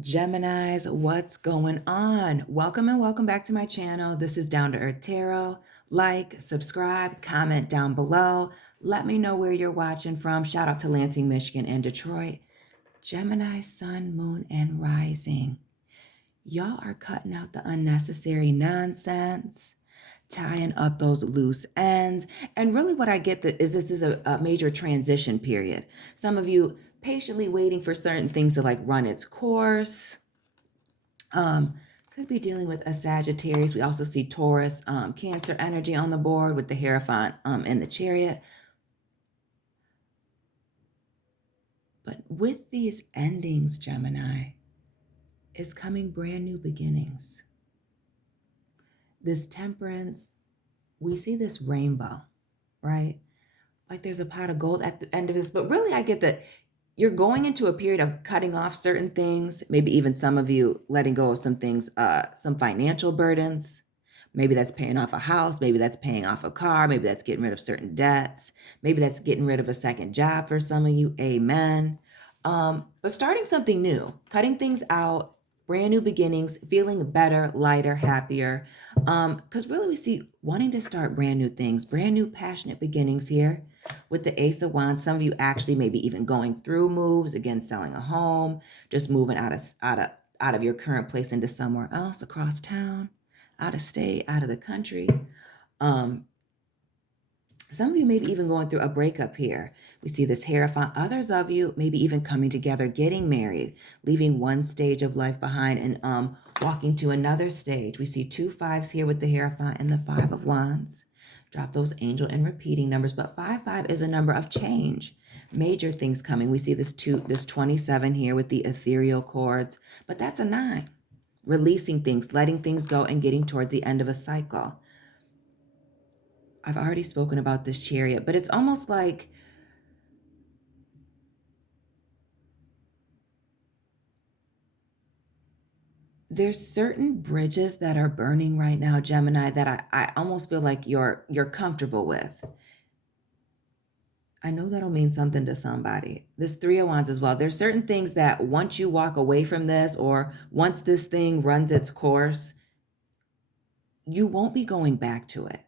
Geminis, what's going on? Welcome and welcome back to my channel. This is Down to Earth Tarot. Like, subscribe, comment down below. Let me know where you're watching from. Shout out to Lansing, Michigan and Detroit. Gemini, Sun, Moon, and Rising. Y'all are cutting out the unnecessary nonsense, tying up those loose ends. And really what I get is this is a major transition period. Some of you patiently waiting for certain things to like run its course. Could be dealing with a Sagittarius. We also see Taurus, Cancer energy on the board with the Hierophant in the Chariot. But with these endings, Gemini, is coming brand new beginnings. This Temperance, we see this rainbow, right? Like there's a pot of gold at the end of this, but really I get that you're going into a period of cutting off certain things, maybe even some of you letting go of some things, some financial burdens. Maybe that's paying off a house, maybe that's paying off a car, maybe that's getting rid of certain debts, maybe that's getting rid of a second job for some of you, amen. But starting something new, cutting things out, brand new beginnings, feeling better, lighter, happier. Because really we see wanting to start brand new things, brand new passionate beginnings here with the Ace of Wands. Some of you actually maybe even going through moves, again, selling a home, just moving out of your current place into somewhere else, across town, out of state, out of the country. Some of you maybe even going through a breakup here. We see this Hierophant. Others of you maybe even coming together, getting married, leaving one stage of life behind and walking to another stage. We see 2 5s here with the Hierophant and the 5 of Wands. Drop those angel and repeating numbers, but 5 is a number of change. Major things coming. We see this 27 here with the ethereal chords, but that's a 9. Releasing things, letting things go, and getting towards the end of a cycle. I've already spoken about this Chariot, but it's almost like there's certain bridges that are burning right now, Gemini, that I almost feel like you're comfortable with. I know that'll mean something to somebody. This 3 of Wands as well. There's certain things that once you walk away from this, or once this thing runs its course, you won't be going back to it.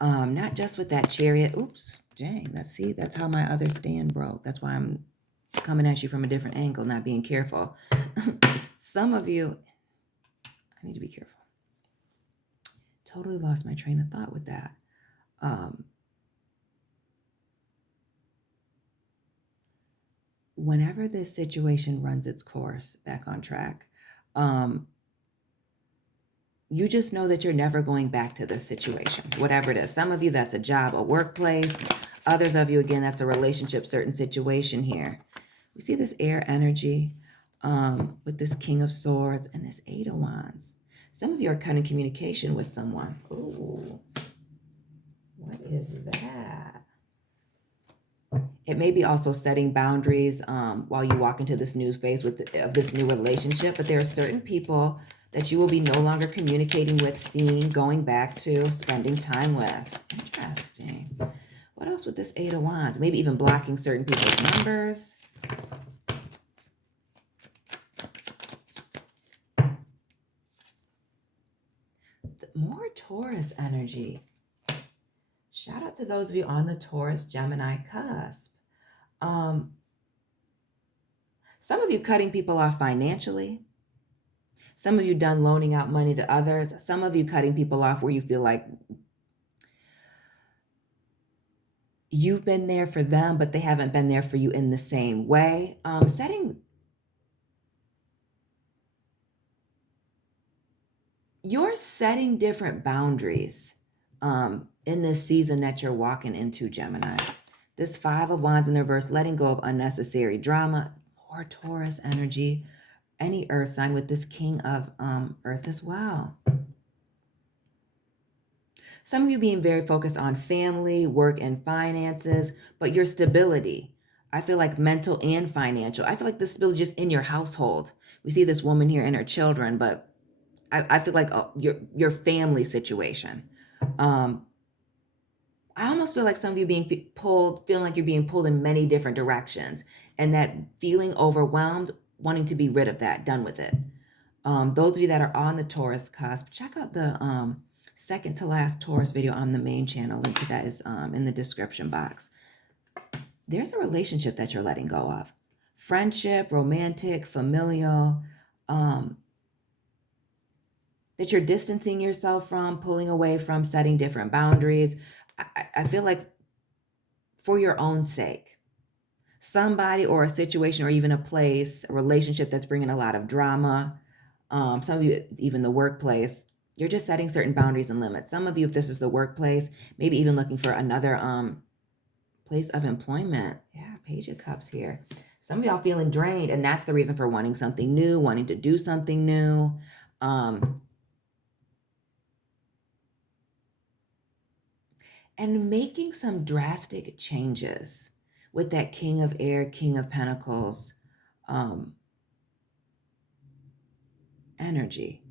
Not just with that Chariot. Oops, dang, that's how my other stand broke. That's why I'm coming at you from a different angle, not being careful. Some of you, I need to be careful. Totally lost my train of thought with that. Whenever this situation runs its course back on track, you just know that you're never going back to this situation, whatever it is. Some of you, that's a job, a workplace. Others of you, again, that's a relationship, certain situation here. We see this air energy with this King of Swords and this 8 of Wands. Some of you are cutting communication with someone. Ooh, what is that? It may be also setting boundaries while you walk into this new phase of this new relationship, but there are certain people that you will be no longer communicating with, seeing, going back to, spending time with. Interesting. What else with this 8 of Wands? Maybe even blocking certain people's numbers. More Taurus energy. Shout out to those of you on the Taurus Gemini cusp. Some of you cutting people off financially. Some of you done loaning out money to others. Some of you cutting people off where you feel like you've been there for them, but they haven't been there for you in the same way. You're setting different boundaries in this season that you're walking into, Gemini. This 5 of Wands in the reverse, letting go of unnecessary drama. More Taurus energy. Any earth sign with this King of Earth as well. Some of you being very focused on family, work, and finances, but your stability. I feel like mental and financial. I feel like this stability just in your household. We see this woman here and her children, but I feel like your family situation. I almost feel like some of you feeling like you're being pulled in many different directions, and that feeling overwhelmed wanting to be rid of that, done with it. Those of you that are on the Taurus cusp, check out the second to last Taurus video on the main channel. Link to that is in the description box. There's a relationship that you're letting go of. Friendship, romantic, familial, that you're distancing yourself from, pulling away from, setting different boundaries. I feel like for your own sake. Somebody or a situation or even a place, a relationship that's bringing a lot of drama. Some of you, even the workplace, you're just setting certain boundaries and limits. Some of you, if this is the workplace, maybe even looking for another place of employment. Yeah, Page of Cups here. Some of y'all feeling drained, and that's the reason for wanting something new, wanting to do something new. And making some drastic changes with that King of Air, King of Pentacles energy.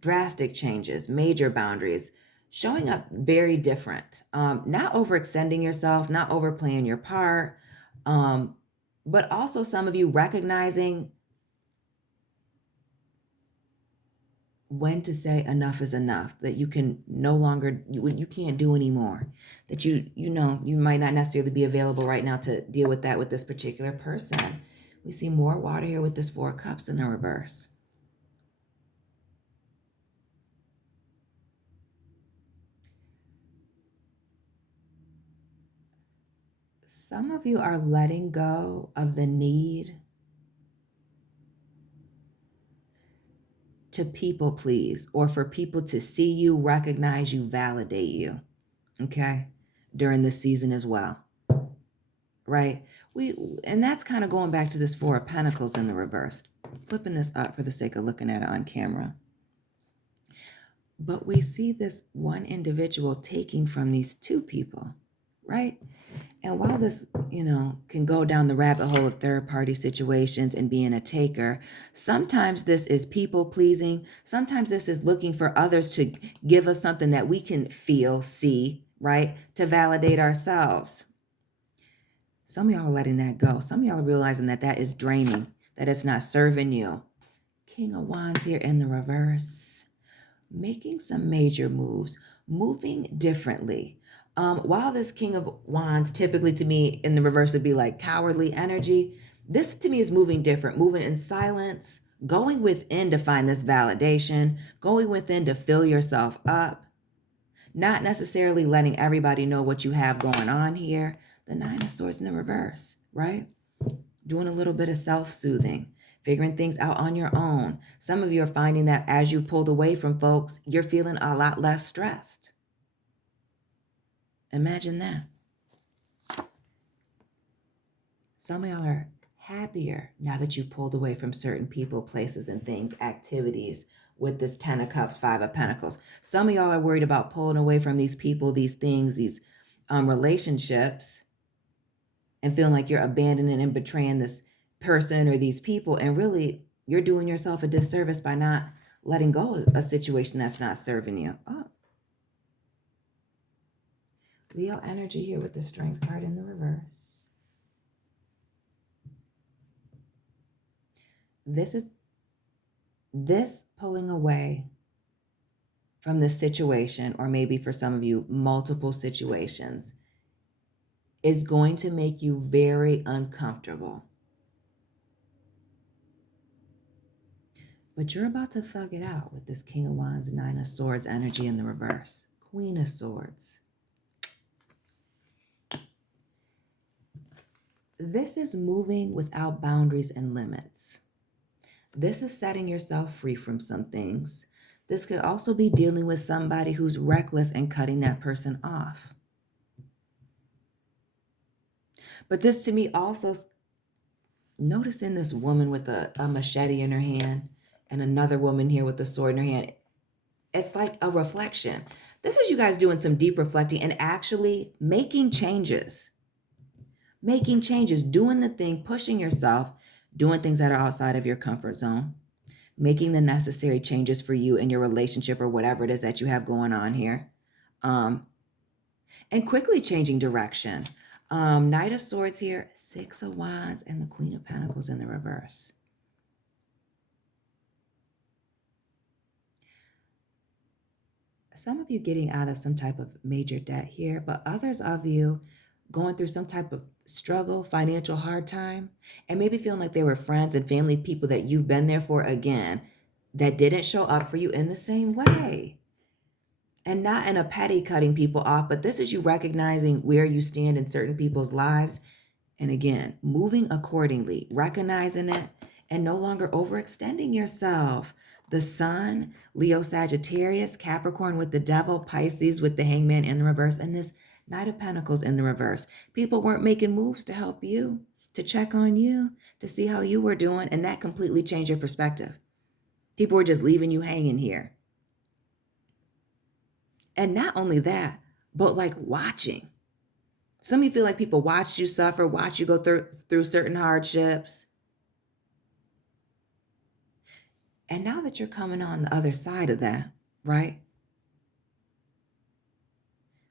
Drastic changes, major boundaries, showing up very different. Not overextending yourself, not overplaying your part, but also some of you recognizing when to say enough is enough, that you can no longer, you can't do anymore, that you know, you might not necessarily be available right now to deal with that with this particular person. We see more water here with this Four of Cups in the reverse. Some of you are letting go of the need to people please, or for people to see you, recognize you, validate you, okay, during this season as well, right? And that's kind of going back to this Four of Pentacles in the reverse. Flipping this up for the sake of looking at it on camera. But we see this one individual taking from these two people, right? And while this, you know, can go down the rabbit hole of third-party situations and being a taker, sometimes this is people-pleasing. Sometimes this is looking for others to give us something that we can feel, see, right? To validate ourselves. Some of y'all are letting that go. Some of y'all are realizing that that is draining, that it's not serving you. King of Wands here in the reverse. Making some major moves, moving differently. While this King of Wands typically to me in the reverse would be like cowardly energy, this to me is moving different, moving in silence, going within to find this validation, going within to fill yourself up, not necessarily letting everybody know what you have going on here. The Nine of Swords in the reverse, right? Doing a little bit of self-soothing, figuring things out on your own. Some of you are finding that as you've pulled away from folks, you're feeling a lot less stressed. Imagine that. Some of y'all are happier now that you pulled away from certain people, places, and things, activities with this Ten of Cups, Five of Pentacles. Some of y'all are worried about pulling away from these people, these things, these relationships, and feeling like you're abandoning and betraying this person or these people. And really, you're doing yourself a disservice by not letting go of a situation that's not serving you. Oh. Leo energy here with the Strength card in the reverse. This pulling away from the situation, or maybe for some of you, multiple situations, is going to make you very uncomfortable. But you're about to thug it out with this King of Wands, Nine of Swords energy in the reverse. Queen of Swords. This is moving without boundaries and limits. This is setting yourself free from some things. This could also be dealing with somebody who's reckless and cutting that person off. But this to me also, noticing this woman with a machete in her hand and another woman here with a sword in her hand, it's like a reflection. This is you guys doing some deep reflecting and actually making changes. Making changes, doing the thing, pushing yourself, doing things that are outside of your comfort zone, making the necessary changes for you in your relationship or whatever it is that you have going on here, and quickly changing direction. Knight of Swords here, Six of Wands, and the Queen of Pentacles in the reverse. some of you getting out of some type of major debt here, but others of you going through some type of struggle, financial hard time, and maybe feeling like they were friends and family people that you've been there for again, that didn't show up for you in the same way. And not in a petty cutting people off, but this is you recognizing where you stand in certain people's lives. And again, moving accordingly, recognizing it, and no longer overextending yourself. The Sun, Leo, Sagittarius, Capricorn with the Devil, Pisces with the Hangman in the reverse, and this Knight of Pentacles in the reverse. People weren't making moves to help you, to check on you, to see how you were doing, and that completely changed your perspective. People were just leaving you hanging here. And not only that, but like watching. Some of you feel like people watched you suffer, watch you go through certain hardships. And now that you're coming on the other side of that, right?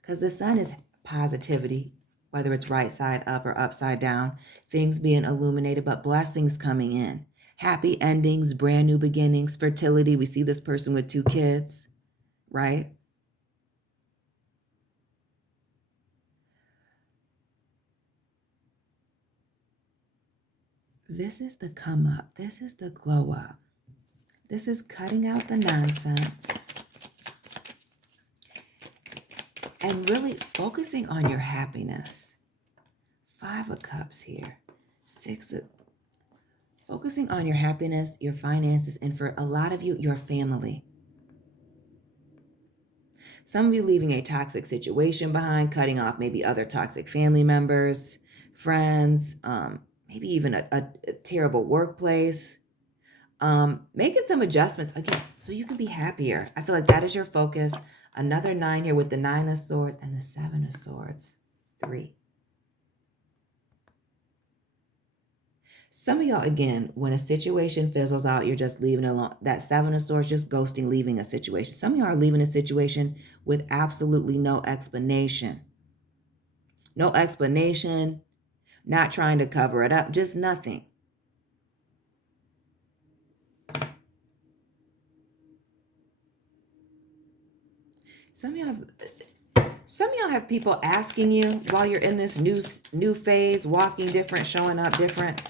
Because the Sun is positivity, whether it's right side up or upside down, things being illuminated, but blessings coming in. Happy endings, brand new beginnings, fertility. We see this person with 2 kids, right? This is the come up. This is the glow up. This is cutting out the nonsense and really focusing on your happiness. 5 of Cups here. Focusing on your happiness, your finances, and for a lot of you, your family. Some of you leaving a toxic situation behind, cutting off maybe other toxic family members, friends, maybe even a terrible workplace. Making some adjustments again so you can be happier. I feel like that is your focus. Another 9 here with the 9 of Swords and the 7 of Swords. 3. Some of y'all, again, when a situation fizzles out, you're just leaving it alone. That 7 of Swords, just ghosting, leaving a situation. Some of y'all are leaving a situation with absolutely no explanation. No explanation, not trying to cover it up, just nothing. Some of y'all have people asking you while you're in this new phase, walking different, showing up different,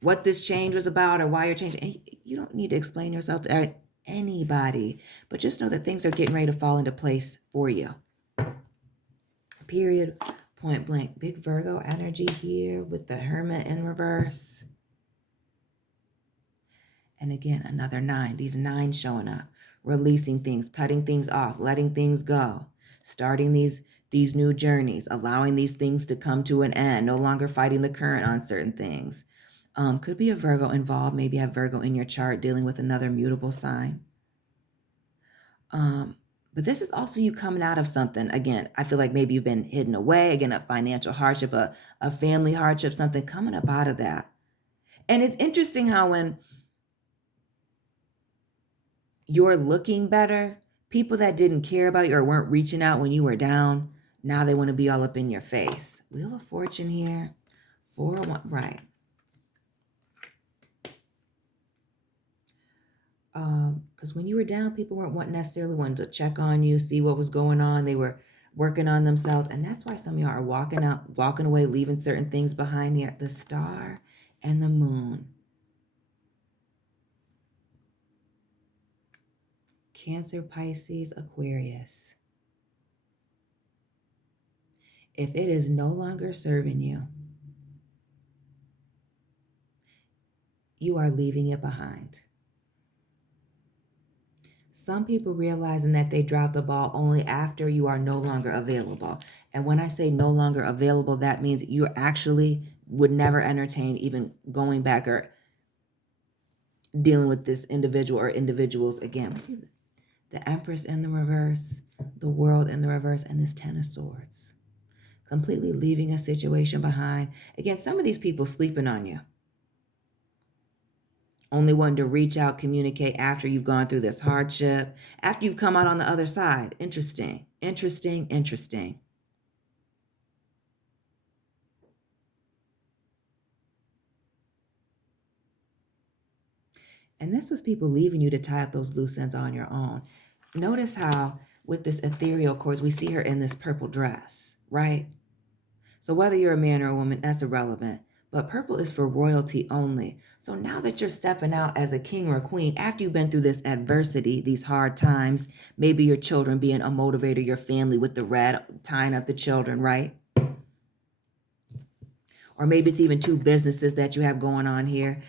what this change was about or why you're changing. And you don't need to explain yourself to anybody, but just know that things are getting ready to fall into place for you. Period. Point blank. Big Virgo energy here with the Hermit in reverse. And again, another 9. These 9 showing up. Releasing things, cutting things off, letting things go, starting these new journeys, allowing these things to come to an end, no longer fighting the current on certain things. Could be a Virgo involved, maybe have Virgo in your chart dealing with another mutable sign. But this is also you coming out of something. Again, I feel like maybe you've been hidden away, again, a financial hardship, a family hardship, something coming up out of that. And it's interesting how when you're looking better, people that didn't care about you or weren't reaching out when you were down, now they want to be all up in your face. Wheel of Fortune here. 4 1, right. Because when you were down, people weren't necessarily wanting to check on you, see what was going on. They were working on themselves. And that's why some of y'all are walking away, leaving certain things behind here. The Star and the Moon. Cancer, Pisces, Aquarius. If it is no longer serving you, you are leaving it behind. Some people realizing that they dropped the ball only after you are no longer available. And when I say no longer available, that means you actually would never entertain even going back or dealing with this individual or individuals again. We see the Empress in the reverse, the World in the reverse, and this 10 of Swords. Completely leaving a situation behind. Again, some of these people sleeping on you. Only wanting to reach out, communicate after you've gone through this hardship, after you've come out on the other side. Interesting, interesting, interesting. And this was people leaving you to tie up those loose ends on your own. notice how with this ethereal course, we see her in this purple dress, right? So whether you're a man or a woman, that's irrelevant. But purple is for royalty only. So now that you're stepping out as a king or a queen, after you've been through this adversity, these hard times, maybe your children being a motivator, your family with the red, tying up the children, right? Or maybe it's even two businesses that you have going on here.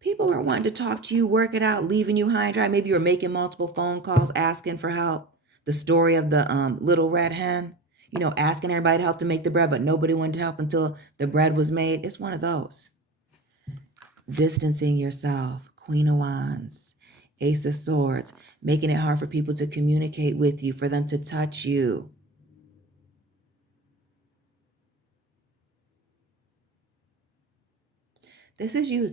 People are wanting to talk to you, work it out, leaving you high and dry. Maybe you're making multiple phone calls, asking for help. The story of the little red hen, asking everybody to help to make the bread, but nobody wanted to help until the bread was made. It's one of those. Distancing yourself, Queen of Wands, Ace of Swords, making it hard for people to communicate with you, for them to touch you. This is you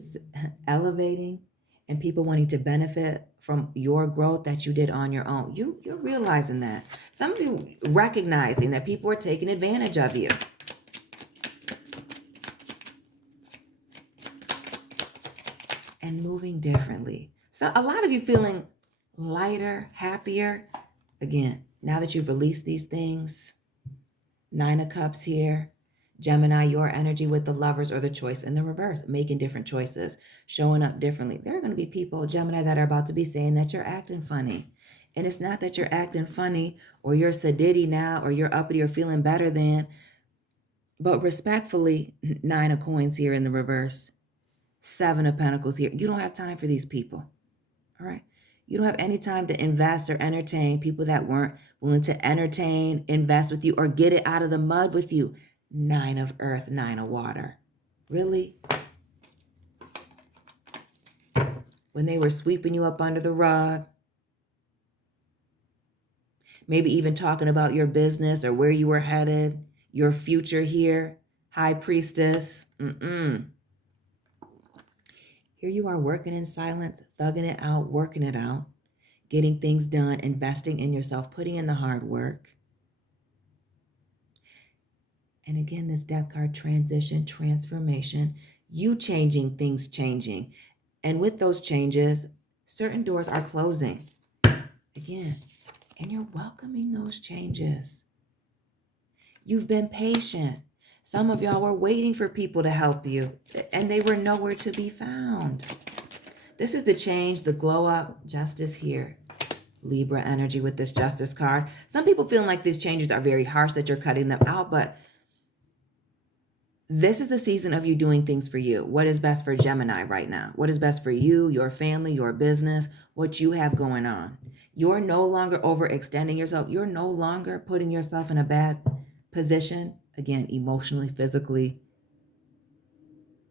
elevating and people wanting to benefit from your growth that you did on your own. You're realizing that. Some of you recognizing that people are taking advantage of you. And moving differently. So a lot of you feeling lighter, happier. Again, now that you've released these things. 9 of Cups here. Gemini, your energy with the Lovers or the Choice in the reverse, making different choices, showing up differently. There are going to be people, Gemini, that are about to be saying that you're acting funny. And it's not that you're acting funny or you're sedity now or you're uppity or feeling better than, but respectfully, 9 of Coins here in the reverse, 7 of Pentacles here. You don't have time for these people, all right? You don't have any time to invest or entertain people that weren't willing to entertain, invest with you, or get it out of the mud with you. 9 of Earth, 9 of Water. Really? When they were sweeping you up under the rug, maybe even talking about your business or where you were headed, your future here, High Priestess. Here you are working in silence, thugging it out, working it out, getting things done, investing in yourself, putting in the hard work. And again, this Death card, transition, transformation, you changing, things changing. And with those changes, certain doors are closing. Again, and you're welcoming those changes. You've been patient. Some of y'all were waiting for people to help you, and they were nowhere to be found. This is the change, the glow up, justice here. Libra energy with this Justice card. Some people feeling like these changes are very harsh, that you're cutting them out, but this is the season of you doing things for you. What is best for Gemini right now? What is best for you, your family, your business, what you have going on? You're no longer overextending yourself. You're no longer putting yourself in a bad position. Again, emotionally, physically,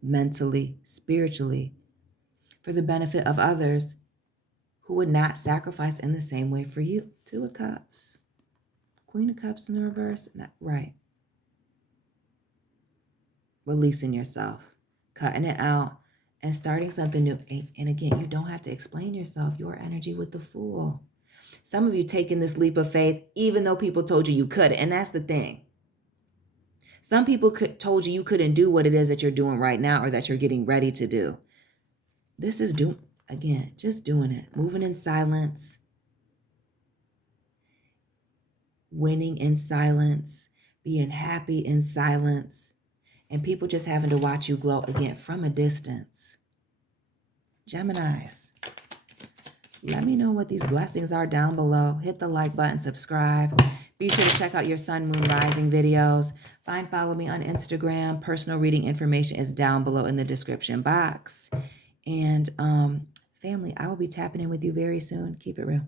mentally, spiritually, for the benefit of others who would not sacrifice in the same way for you. 2 of Cups. Queen of Cups in the reverse. Not right. Releasing yourself, cutting it out, and starting something new. And again, you don't have to explain yourself, your energy with the Fool. Some of you taking this leap of faith, even though people told you you couldn't. And that's the thing. Some people told you couldn't do what it is that you're doing right now or that you're getting ready to do. This is just doing it. Moving in silence. Winning in silence. Being happy in silence. And people just having to watch you glow again from a distance. Geminis, let me know what these blessings are down below. Hit the like button, subscribe. Be sure to check out your sun, moon, rising videos. Follow me on Instagram. Personal reading information is down below in the description box. And family, I will be tapping in with you very soon. Keep it real.